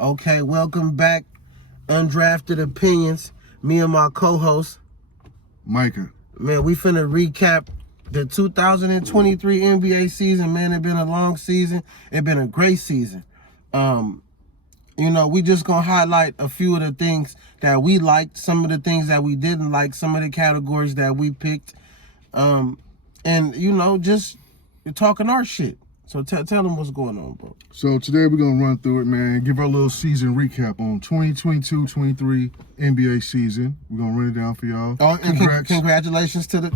Okay, welcome back. Undrafted Opinions. Me and my co-host, Micah. Man, we finna recap the 2023 NBA season. Man, it been a long season. It been a great season. We just gonna highlight a few of the things that we liked, some of the things that we didn't like, some of the categories that we picked, and just talking our shit. So tell them what's going on, bro. So today we're going to run through it, man. Give our little season recap on 2022-23 NBA season. We're going to run it down for y'all. Oh, and congratulations to the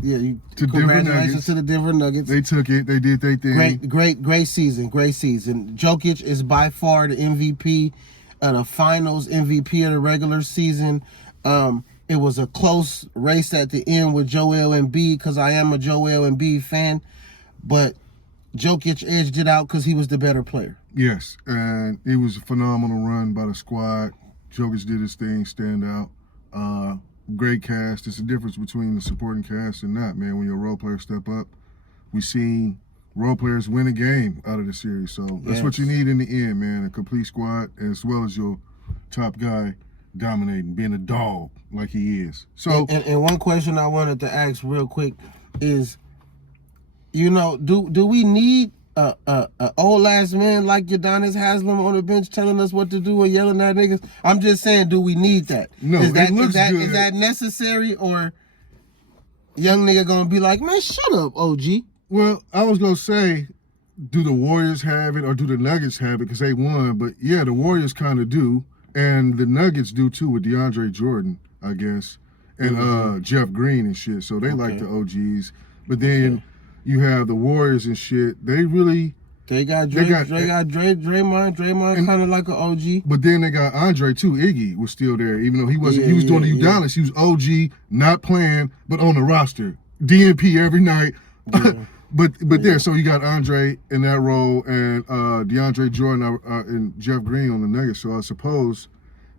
congratulations to the Denver Nuggets. They took it. They did their thing. Great season. Great season. Jokic is by far the MVP, the Finals MVP of the regular season. It was a close race at the end with Joel Embiid because I am a Joel Embiid fan, but Jokic edged it out because he was the better player. Yes, and it was a phenomenal run by the squad. Jokic did his thing, stand out. Great cast. It's the difference between the supporting cast and not, man. When your role players step up, we've seen role players win a game out of the series. So that's what you need in the end, man. A complete squad, as well as your top guy dominating, being a dog like he is. So, and one question I wanted to ask real quick is, do we need a old ass man like Udonis Haslem on the bench telling us what to do and yelling at niggas? I'm just saying, do we need that? No, is that good. Is that necessary, or young nigga gonna be like, man, shut up, OG? Well, I was gonna say, do the Warriors have it or do the Nuggets have it because they won? But yeah, the Warriors kind of do, and the Nuggets do too with DeAndre Jordan, I guess, and Jeff Green and shit. So they like the OGs, but then. You have the Warriors and shit. They got Draymond kind of like an OG. But then they got Andre too. Iggy was still there, even though he wasn't. He was doing the Udonis. He was OG, not playing, but on the roster. DNP every night. Yeah. but there, so you got Andre in that role and DeAndre Jordan and Jeff Green on the Nuggets. So I suppose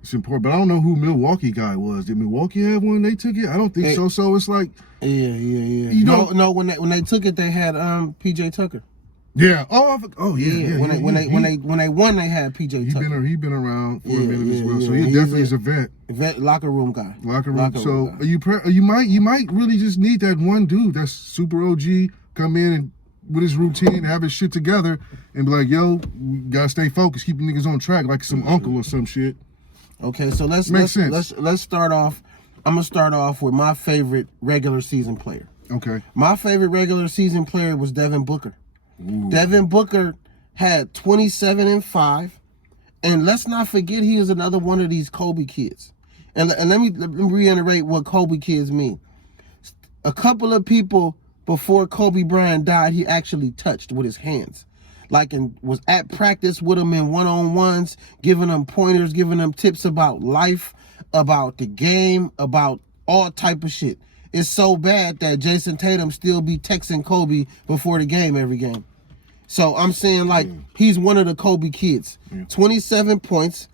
it's important. But I don't know who Milwaukee guy was. Did Milwaukee have one? They took it? I don't think so. So it's like. Yeah. No. When they took it, they had PJ Tucker. Yeah. Oh yeah. When they won, they had PJ Tucker. He been around for a minute as well. So he definitely is a vet. Locker room guy. Locker room guy. You might really just need that one dude that's super OG come in and with his routine, have his shit together, and be like, yo, we gotta stay focused, keep the niggas on track, like some uncle or some shit. Okay, so let's start off. I'm gonna start off with my favorite regular season player. Okay. My favorite regular season player was Devin Booker. Ooh. Devin Booker had 27 and 5, and let's not forget he was another one of these Kobe kids. And let me reiterate what Kobe kids mean. A couple of people before Kobe Bryant died, he actually touched with his hands. And was at practice with them in one-on-ones, giving them pointers, giving them tips about life, about the game, about all type of shit. It's so bad that Jason Tatum still be texting Kobe before the game every game. So I'm saying he's one of the Kobe kids. 27 points.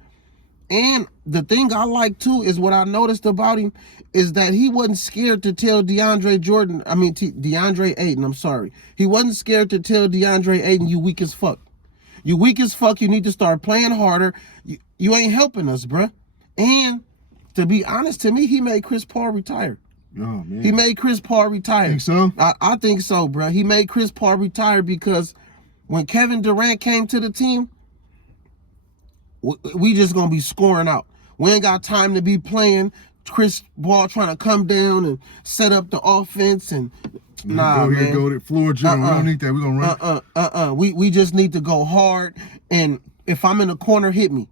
And the thing I like too is what I noticed about him is that he wasn't scared to tell DeAndre Ayton, I'm sorry. He wasn't scared to tell DeAndre Ayton, you weak as fuck. You weak as fuck, you need to start playing harder. You ain't helping us, bruh. And to be honest, to me, he made Chris Paul retire. Oh, man. He made Chris Paul retire. Think so? I think so, bruh. He made Chris Paul retire because when Kevin Durant came to the team, we just gonna be scoring out. We ain't got time to be playing Chris Paul trying to come down and set up the offense and go here, go to floor general. We don't need that. We gonna run. We just need to go hard. And if I'm in the corner, hit me.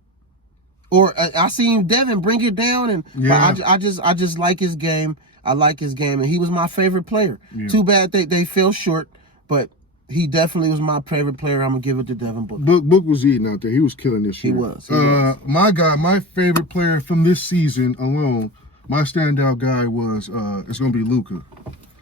Or I seen Devin bring it down, and I just like his game. I like his game, and he was my favorite player. Yeah. Too bad they fell short, but. He definitely was my favorite player. I'm going to give it to Devin Booker. Book was eating out there. He was killing this year. He was. My favorite player from this season alone, my standout guy was, it's going to be Luka.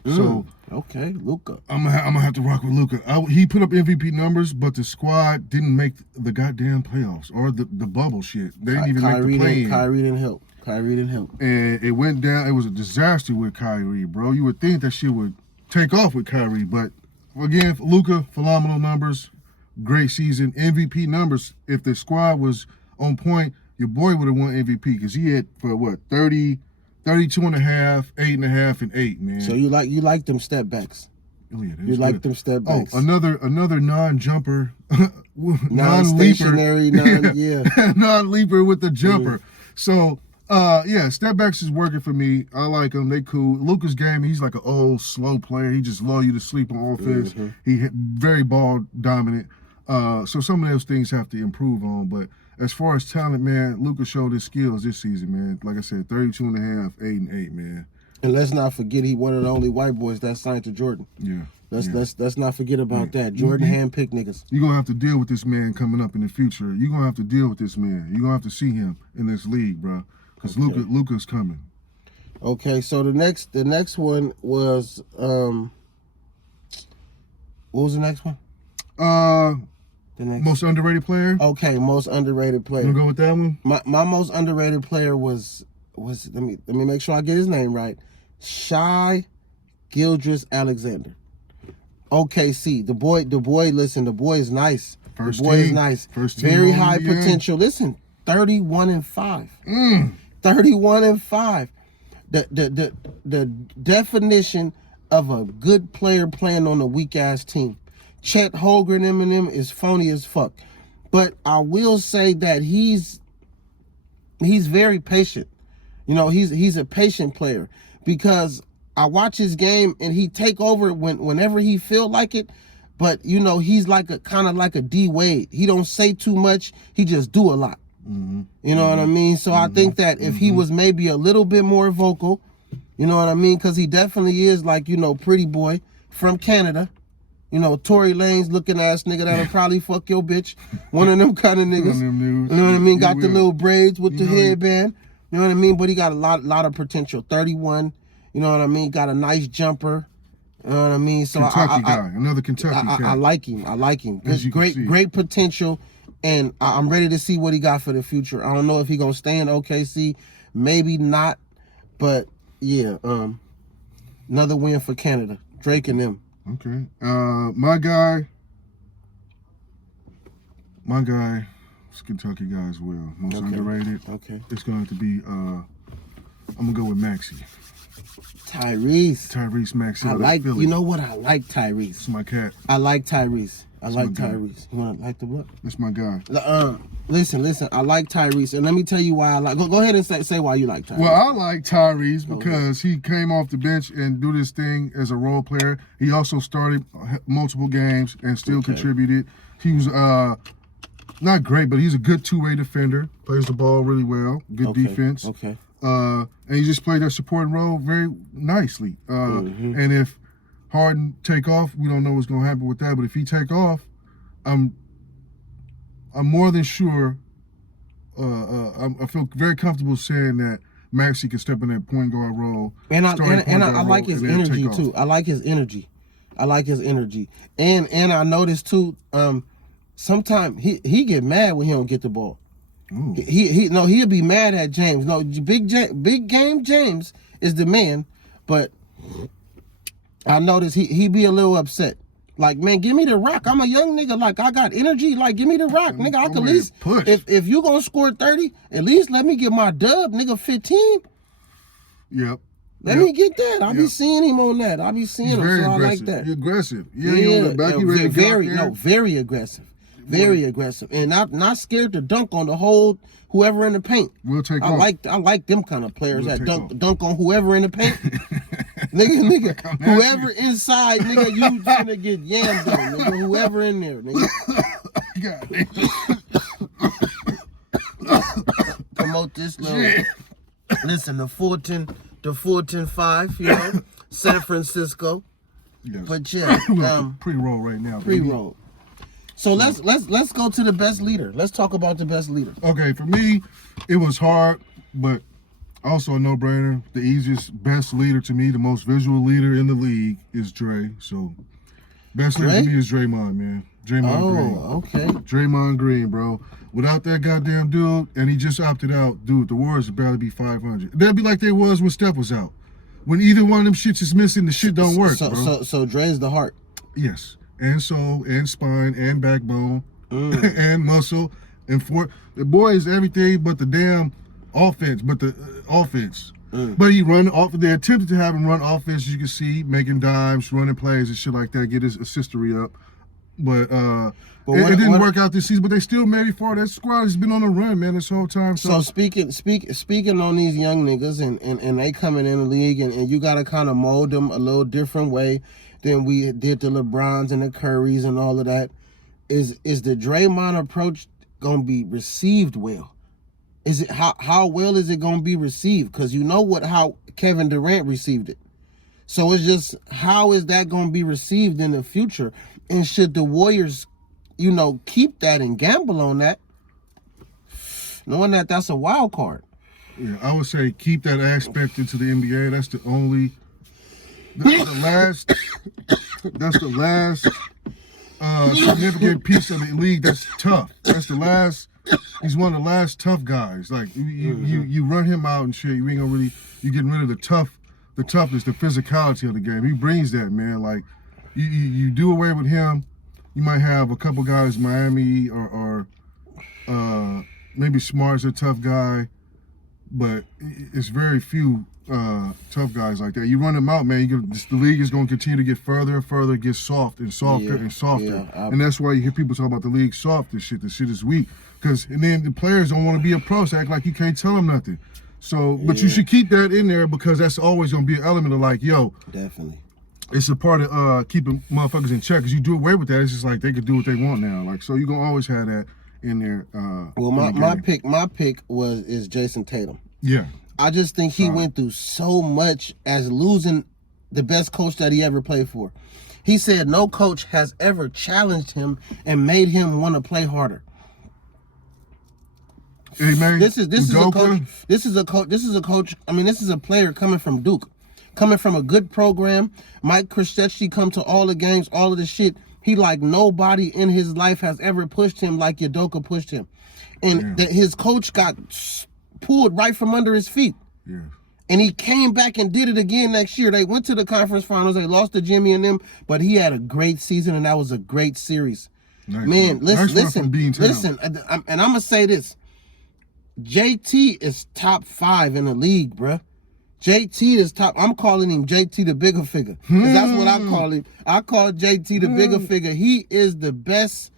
So okay, Luka. I'm gonna have to rock with Luka. He put up MVP numbers, but the squad didn't make the goddamn playoffs or the bubble shit. They didn't even make the play-in. Kyrie didn't help. And it went down. It was a disaster with Kyrie, bro. You would think that shit would take off with Kyrie, but again, Luka, phenomenal numbers, great season, MVP numbers. If the squad was on point, your boy would have won MVP because he had for what 30, 32 and a half, 8.5, and 8, man. So you like them step backs. Oh yeah, You like them step backs. Oh, another non-jumper, non-stationary, non-leaper, non-leaper with the jumper. So yeah, step backs is working for me. I like them. They cool. Lucas Game, he's like an old slow player. He just lull you to sleep on offense. He very ball dominant. So some of those things have to improve on. But as far as talent, man, Lucas showed his skills this season, man. Like I said, 32 and a half, 8 and 8, man. And let's not forget he one of the only white boys that signed to Jordan. Yeah. Let's not forget about that. Jordan handpicked niggas. You're gonna have to deal with this man coming up in the future. You're gonna have to deal with this man. You're gonna have to see him in this league, bro. Because Luka's coming. Okay, so the next one was what was the next one? The next Most underrated player. Okay, most underrated player. You wanna go with that one? My most underrated player was let me make sure I get his name right. Shai Gilgeous-Alexander. OKC. The boy, listen, the boy is nice. First the boy team. is nice. First team Very all high NBA. potential. Listen, 31-5. 31-5. The definition of a good player playing on a weak ass team. Chet Holmgren Eminem is phony as fuck. But I will say that he's very patient. You know, he's a patient player because I watch his game and he take over whenever he feel like it. But you know, he's like a kind of like a D Wade. He don't say too much. He just do a lot. You know what I mean? So I think that if he was maybe a little bit more vocal, you know what I mean? Because he definitely is like, you know, pretty boy from Canada. You know, Tory Lanez looking ass nigga that'll probably fuck your bitch. One of them kind of niggas. You know what I mean? Got the little braids with the headband. You know what I mean? But he got a lot of potential. 31. You know what I mean? Got a nice jumper. You know what I mean? So Kentucky guy, another Kentucky guy. I like him. I like him. As you can see. Great potential, and I'm ready to see what he got for the future. I don't know if he gonna stay in OKC, maybe not, but yeah. Another win for Canada. Drake and them. Okay. My guy. It's Kentucky guy as well. Most underrated. Okay. It's going to be. I'm gonna go with Maxey. Tyrese Maxey. I like. You know what? I like Tyrese. It's my cat. I like Tyrese. I like my guy. Tyrese. You wanna like the what? That's my guy. Listen. I like Tyrese, and let me tell you why I like. Go ahead and say why you like Tyrese. Well, I like Tyrese because he came off the bench and do this thing as a role player. He also started multiple games and still contributed. He was not great, but he's a good two-way defender. Plays the ball really well. Good defense. Okay. And he just played that supporting role very nicely. And if Harden take off, we don't know what's going to happen with that. But if he take off, I'm more than sure. I feel very comfortable saying that Maxey can step in that point guard role. And I like his energy too. I like his energy. And I noticed too. Sometimes he get mad when he don't get the ball. Ooh. He'll be mad at James. No, big game James is the man, but I noticed he be a little upset. Like, man, give me the rock. I'm a young nigga. Like, I got energy. Like, give me the rock, nigga. I can at least push. If you gonna score 30, at least let me get my dub, nigga. 15. Yep. Let me get that. I be seeing him on that. I be seeing him, so I like that. You're aggressive. Yeah. Very aggressive. Very aggressive, and not scared to dunk on the whole whoever in the paint. We'll take off. I like them kind of players that dunk on whoever in the paint. nigga, whoever inside, nigga, you gonna get yammed on, nigga. Whoever in there, nigga. Promote this little. Listen, the Fulton 5, you know, San Francisco. Yes. But yeah, pre-roll right now. Pre-roll. So let's go to the best leader. Let's talk about the best leader. Okay, for me, it was hard, but also a no-brainer. The easiest, best leader to me, the most visual leader in the league is Dre. So, best leader to me is Draymond, man. Draymond Green. Okay. Draymond Green, bro. Without that goddamn dude, and he just opted out, dude, the Warriors would barely be 500. They'd be like they was when Steph was out. When either one of them shits is missing, the shit don't work, bro. So Dre's the heart. Yes. And soul, and spine, and backbone, and muscle. And the boy is everything but the damn offense, offense. But he they attempted to have him run offense, as you can see, making dimes, running plays and shit like that, get his assistery up. But it didn't work out this season, but they still made it far. That squad has been on the run, man, this whole time. So speaking on these young niggas and they coming in the league and you gotta kind of mold them a little different way than we did the LeBrons and the Currys and all of that. Is the Draymond approach gonna be received well? Is it how well is it gonna be received? Because you know how Kevin Durant received it. So it's just how is that gonna be received in the future? And should the Warriors, keep that and gamble on that, knowing that that's a wild card? Yeah, I would say keep that aspect into the NBA. That's the last significant piece of the league that's tough. He's one of the last tough guys. Like you run him out and shit, you ain't gonna really, you getting rid of the toughness, the physicality of the game. He brings that, man. Like you do away with him, you might have a couple guys, Miami or maybe Smart's a tough guy, but it's very few tough guys like that. You run them out, man. The league is going to continue to get further and further, get soft and softer and softer, and that's why you hear people talk about the league soft and shit. The shit is weak and then the players don't want to be approached, act like you can't tell them nothing. So, but you should keep that in there because that's always going to be an element of like, yo, definitely. It's a part of keeping motherfuckers in check. Because you do away with that, it's just like they can do what they want now. Like, so you're going to always have that in there. Well, my pick is Jason Tatum. Yeah. I just think he went through so much as losing the best coach that he ever played for. He said no coach has ever challenged him and made him want to play harder. Hey, man, this is a coach. This is a coach. I mean, this is a player coming from Duke, coming from a good program. Mike Krzyzewski come to all the games, all of the shit. He like nobody in his life has ever pushed him like Udoka pushed him, and his coach got pulled right from under his feet. Yeah. And he came back and did it again next year. They went to the conference finals. They lost to Jimmy and them, but he had a great season, and that was a great series. Nice, man, listen. And I'm gonna say this. JT is top 5 in the league, bruh. JT is top. I'm calling him JT the bigger figure. Because that's what I call him. I call JT the bigger figure. He is the best.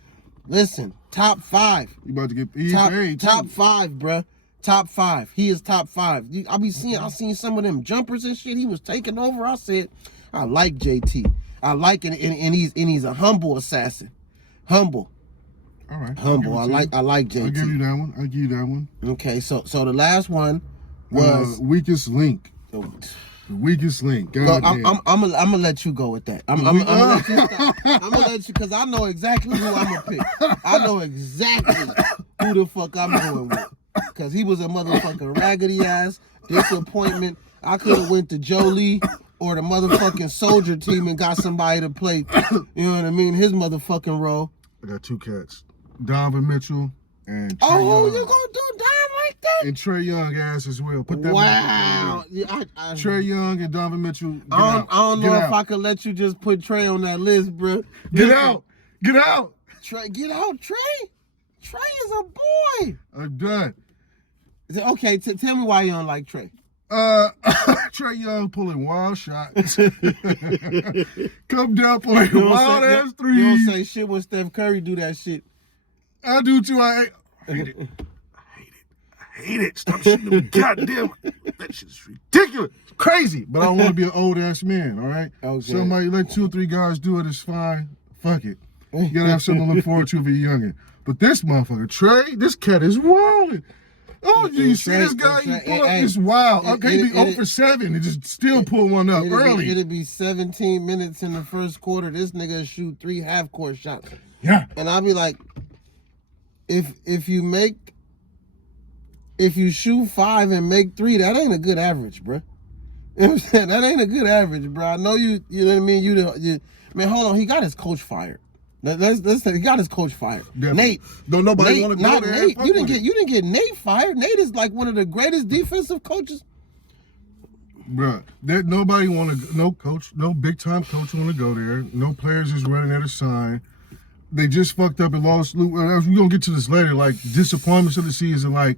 Listen, top 5. You about to get top 5, bruh. Top 5. He is top 5. I seen some of them jumpers and shit. He was taking over. I said, I like JT. I like it, and he's a humble assassin. Humble. All right. Humble. I like JT. I'll give you that one. Okay, so the last one was weakest link. The weakest link. I'm gonna let you go with that. I'm gonna let you because I know exactly who I'm gonna pick. I know exactly who the fuck I'm going with. Because he was a motherfucking raggedy ass disappointment. I could have went to Jolie or the motherfucking Soldier team and got somebody to play, you know what I mean, his motherfucking role. I got 2 cats. Donovan Mitchell and Trae Young. You gonna do Don like that? And Trae Young ass as well. Put that. Wow. Trae Young and Donovan Mitchell. I don't know if I could let you just put Trae on that list, bro. Get out. Trae, get out, Trae. Trae is a boy. I'm done. Okay, tell me why you don't like Trae. Trae Young pulling wild shots. Come down pulling wild ass threes. You don't say shit when Steph Curry do that shit. I do too. I hate it. I hate it. Stop shooting them goddamn. That shit's ridiculous. It's crazy. But I don't want to be an old ass man, all right? Okay. Somebody let 2 or 3 guys do it, it's fine. Fuck it. You gotta have something to look forward to for your youngin'. But this motherfucker, Trae, this cat is wildin'. Oh, you see this guy? It's wild. Okay, he be 0 for 7 and just still pull one up early. It'll be 17 minutes in the first quarter. This nigga shoot 3 half-court shots. Yeah. And I'll be like, if you shoot 5 and make 3, that ain't a good average, bro. You know what I'm saying? That ain't a good average, bro. I know you know what I mean? Man, hold on. He got his coach fired. Let's say he got his coach fired. Definitely. Nate. Don't nobody want to go there. Nate. You didn't get Nate fired. Nate is like one of the greatest defensive coaches. Bruh, nobody want to, no big time coach want to go there. No players is running at a sign. they just fucked up and lost. We're gonna get to this later. Like disappointments of the season. Like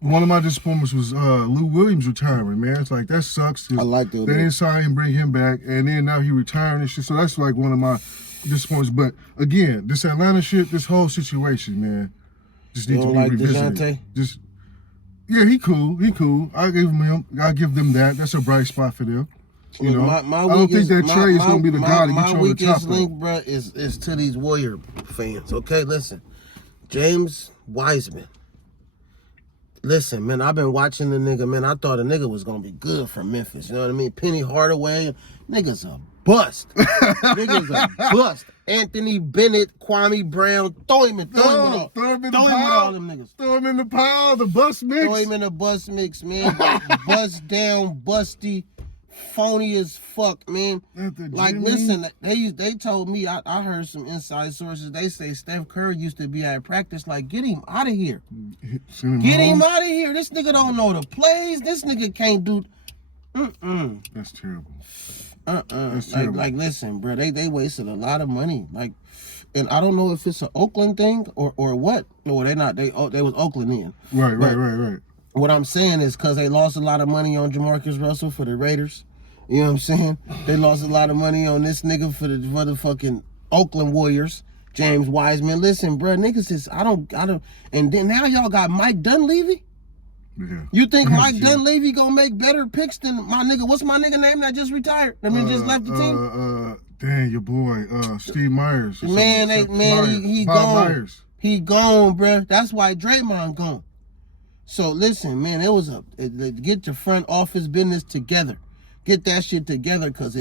one of my disappointments was Lou Williams retiring. Man, it's like that sucks. I like that. They didn't sign him, bring him back, and then now he retiring and shit. So that's like one of my disappointments. But again, this Atlanta shit, this whole situation, man, just needs to be revisited. DeJounte? Just yeah, he cool. I give them that. That's a bright spot for them. You know, I don't think that Trey is going to be the guy to get you over the top. My weakest link, bro, is to these Warrior fans. Okay, listen, James Wiseman. Listen, man, I've been watching the nigga, man. I thought the nigga was going to be good for Memphis. You know what I mean? Penny Hardaway, nigga's a bust. Nigga's a bust. Anthony Bennett, Kwame Brown, throw him in all them niggas. Throw him in the pile, the bus mix. Throw him in the bus mix, man. Bust down, busty. Phony as fuck, man. Like, listen, they told me, I heard some inside sources. They say Steph Curry used to be at practice. Like, get him out of here. Get him out of here. This nigga don't know the plays. This nigga can't do. That's terrible. That's terrible. Like, listen, bro. They wasted a lot of money. Like, and I don't know if it's an Oakland thing or what. No, they not. They was Oakland in. Right. What I'm saying is because they lost a lot of money on Jamarcus Russell for the Raiders. You know what I'm saying? They lost a lot of money on this nigga for the motherfucking Oakland Warriors, James Wiseman. Listen, bro, niggas is, I don't, and then now y'all got Mike Dunleavy? Yeah. You think Mike Dunleavy gonna make better picks than my nigga, what's my nigga name that just retired? Just left the team? Dang, your boy, Steve Myers. Man, he Bob gone. Myers. He gone, bro. That's why Draymond gone. So listen, man, get your front office business together. Get that shit together, because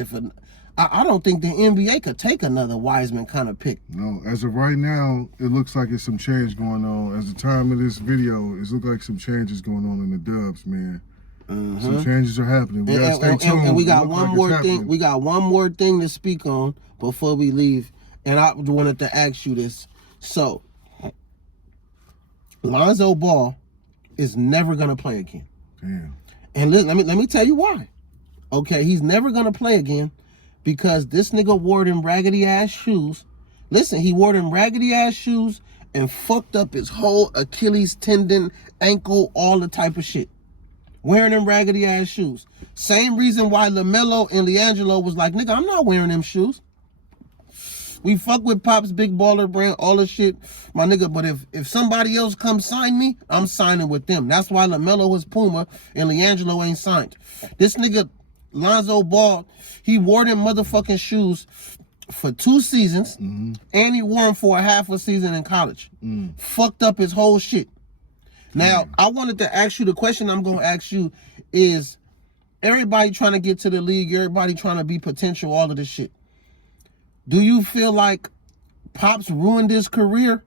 I don't think the NBA could take another Wiseman kind of pick. No, as of right now, it looks like it's some change going on. As the time of this video, it looks like some changes going on in the Dubs, man. Some changes are happening. We gotta stay tuned. And we got one more thing. We got one more thing to speak on before we leave. And I wanted to ask you this. So, Lonzo Ball is never gonna play again. Damn. And let me tell you why. Okay, he's never gonna play again because this nigga wore them raggedy ass shoes. Listen, he wore them raggedy ass shoes and fucked up his whole Achilles tendon, ankle, all the type of shit. Wearing them raggedy ass shoes. Same reason why LaMelo and LiAngelo was like, nigga, I'm not wearing them shoes. We fuck with Pop's Big Baller Brand, all the shit, my nigga. But if somebody else comes sign me, I'm signing with them. That's why LaMelo was Puma and LiAngelo ain't signed. This nigga, Lonzo Ball, he wore them motherfucking shoes for 2 seasons, and he wore them for a half a season in college. Fucked up his whole shit. Now, I wanted to ask you, the question I'm going to ask you is, everybody trying to get to the league, everybody trying to be potential, all of this shit. Do you feel like Pops ruined his career,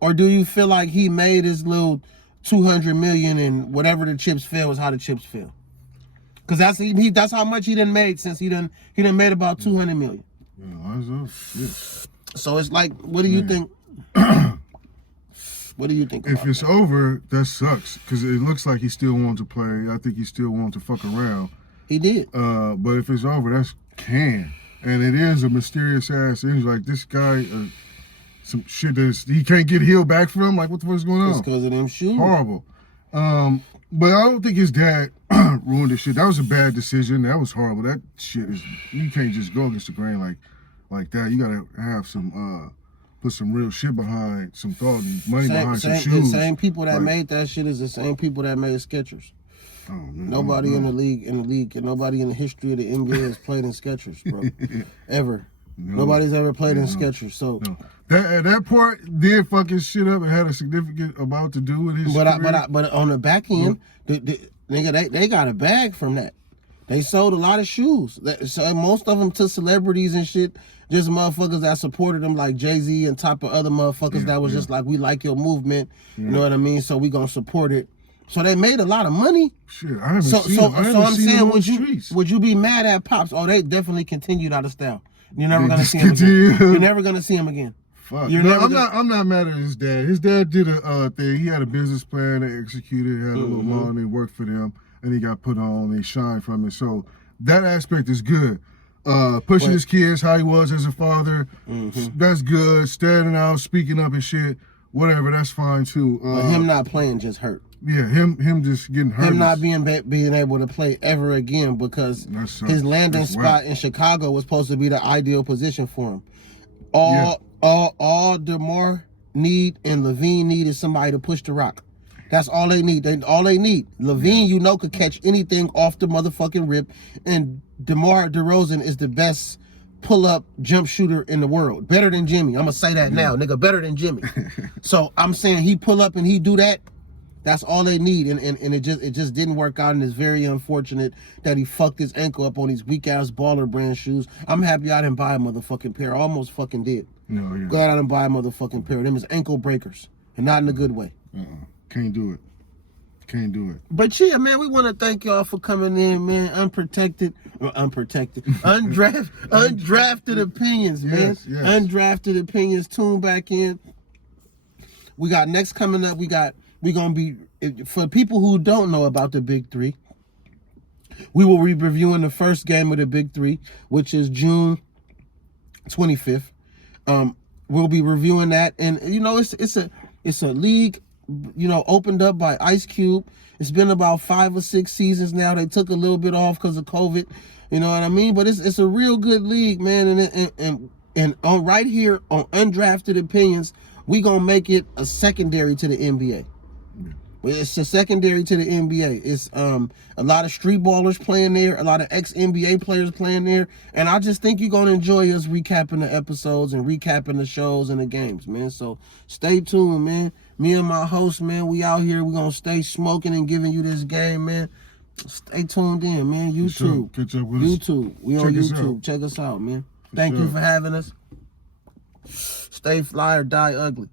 or do you feel like he made his little $200 million and whatever the chips fell was how the chips fell? Because that's how much he done made since he done made about $200 million. Yeah, shit. So it's like, what do you think? What do you think? If it's over, that sucks, because it looks like he still wants to play. I think he still wants to fuck around. He did. But if it's over, that's can. And it is a mysterious ass injury. Like this guy, some shit that he can't get healed back from. Like what the fuck's going on? It's because of them shoes. Horrible. But I don't think his dad ruined the shit. That was a bad decision. That was horrible. That shit is, you can't just go against the grain like that. You gotta have some put some real shit behind, some thought and money behind some shoes. The same people that made that shit is the same people that made Skechers. Oh, man, nobody in the league, and nobody in the history of the NBA has played in Skechers, bro. Ever. Nobody's ever played in Skechers. So that part did fuck his shit up and had a significant amount to do with his career. But on the back end, they got a bag from that. They sold a lot of shoes. So most of them to celebrities and shit. Just motherfuckers that supported them, like Jay-Z and type of other motherfuckers that was just like, we like your movement. You know what I mean? So we gonna support it. So they made a lot of money. Shit, I haven't seen them. I'm saying, would you be mad at Pops? Oh, they definitely continued out of style. You're never gonna see him again. You're never gonna see him again. Fuck. I'm not mad at his dad. His dad did a thing. He had a business plan that executed, had a little money, worked for them, and he got put on and he shined from it. So that aspect is good. pushing his kids how he was as a father. That's good. Standing out, speaking up and shit. Whatever, that's fine too. But him not playing just hurt. Yeah, him just getting hurt. Him not being able to play ever again because his landing spot in Chicago was supposed to be the ideal position for him. All DeMar need and Levine need is somebody to push the rock. That's all they need. All they need. Levine, could catch anything off the motherfucking rip, and DeMar DeRozan is the best pull-up jump shooter in the world. Better than Jimmy. I'm gonna say that now, nigga. Better than Jimmy. So I'm saying he pull up and he do that. That's all they need, and it just didn't work out, and it's very unfortunate that he fucked his ankle up on these weak ass Baller brand shoes. I'm happy I didn't buy a motherfucking pair. I almost fucking did. Glad I didn't buy a motherfucking pair. Them is ankle breakers, and not in a good way. Can't do it. Can't do it. But yeah, man, we want to thank y'all for coming in, man. Undrafted opinions, man. Yes. Undrafted opinions. Tune back in. We got next coming up. We're gonna be, for people who don't know about the Big Three, we will be reviewing the first game of the Big Three, which is June 25th. We'll be reviewing that, and it's a league, opened up by Ice Cube. It's been about 5 or 6 seasons now. They took a little bit off because of COVID, you know what I mean? But it's a real good league, man. And on right here on Undrafted Opinions, we gonna make it a secondary to the NBA. It's a secondary to the NBA. It's a lot of street ballers playing there, a lot of ex-NBA players playing there, and I just think you're gonna enjoy us recapping the episodes and recapping the shows and the games, man. So stay tuned, man. Me and my host, man, we out here. We're gonna stay smoking and giving you this game, man. Stay tuned in, man. YouTube. Catch up with us. YouTube. We on YouTube. Check us out, man. Thank you for having us. Stay fly or die ugly.